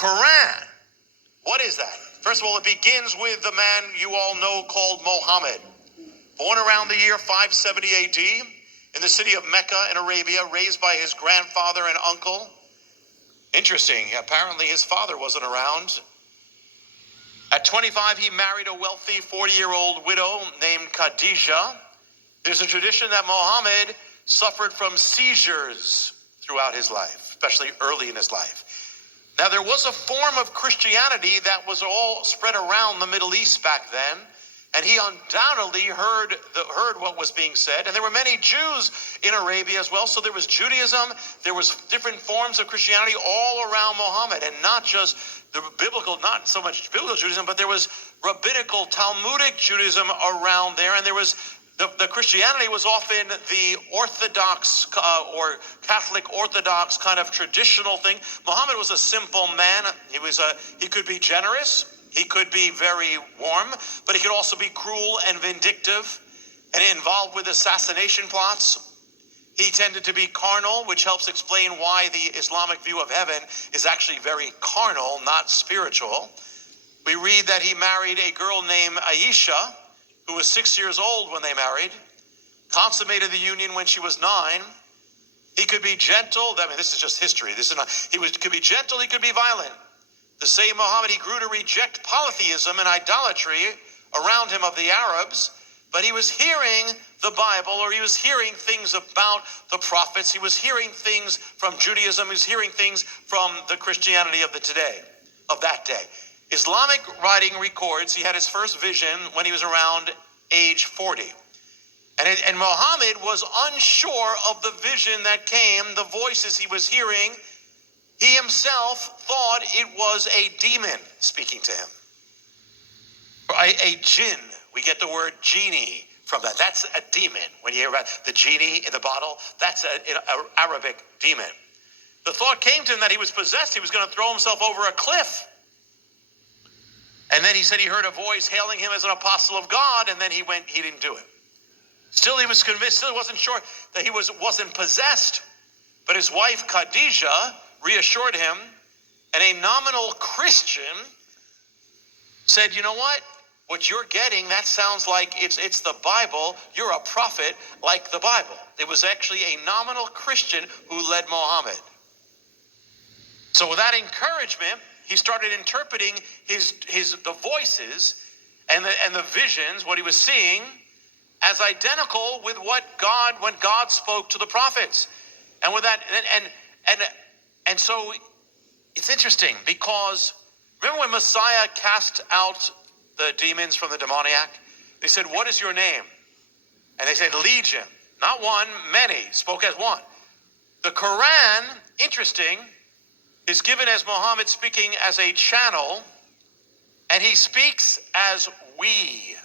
Quran. What is that? First of all, it begins with the man you all know called Muhammad. Born around the year 570 AD in the city of Mecca in Arabia, raised by his grandfather and uncle. Interesting, apparently his father wasn't around. At 25, he married a wealthy 40-year-old widow named Khadijah. There's a tradition that Muhammad suffered from seizures throughout his life, especially early in his life. Now, there was a form of Christianity that was all spread around the Middle East back then, and he undoubtedly heard what was being said. And there were many Jews in Arabia as well, so there was Judaism, there was different forms of Christianity all around Muhammad, and not just the biblical, not so much biblical Judaism, but there was rabbinical, Talmudic Judaism around there, and there was the Christianity was often the Orthodox or Catholic Orthodox kind of traditional thing. Muhammad was a simple man. He could be generous, he could be very warm, but he could also be cruel and vindictive and involved with assassination plots. He tended to be carnal, which helps explain why the Islamic view of heaven is actually very carnal, not spiritual. We read that he married a girl named Aisha, who was 6 years old when they married, consummated the union when she was 9. He could be gentle. I mean, this is just history. Could be gentle, he could be violent. The same Muhammad, he grew to reject polytheism and idolatry around him of the Arabs, but he was hearing the Bible, or he was hearing things about the prophets. He was hearing things from Judaism. He was hearing things from the Christianity of that day. Islamic writing records he had his first vision when he was around age 40. And Muhammad was unsure of the vision that came, the voices he was hearing. He himself thought it was a demon speaking to him. A jinn. We get the word genie from that. That's a demon. When you hear about the genie in the bottle, that's an Arabic demon. The thought came to him that he was possessed. He was going to throw himself over a cliff. And then he said he heard a voice hailing him as an apostle of God, and then he didn't do it. Still, he was convinced, still wasn't sure that he wasn't possessed. But his wife, Khadijah, reassured him, and a nominal Christian said, you know what you're getting, that sounds like it's the Bible. You're a prophet like the Bible. It was actually a nominal Christian who led Muhammad. So with that encouragement, he started interpreting the voices and the visions, what he was seeing, as identical with when God spoke to the prophets. And with that, and so it's interesting because remember when Messiah cast out the demons from the demoniac? They said, "What is your name?" And they said, "Legion." Not one, many, spoke as one. The Quran, interesting, is given as Muhammad speaking as a channel, and he speaks as we.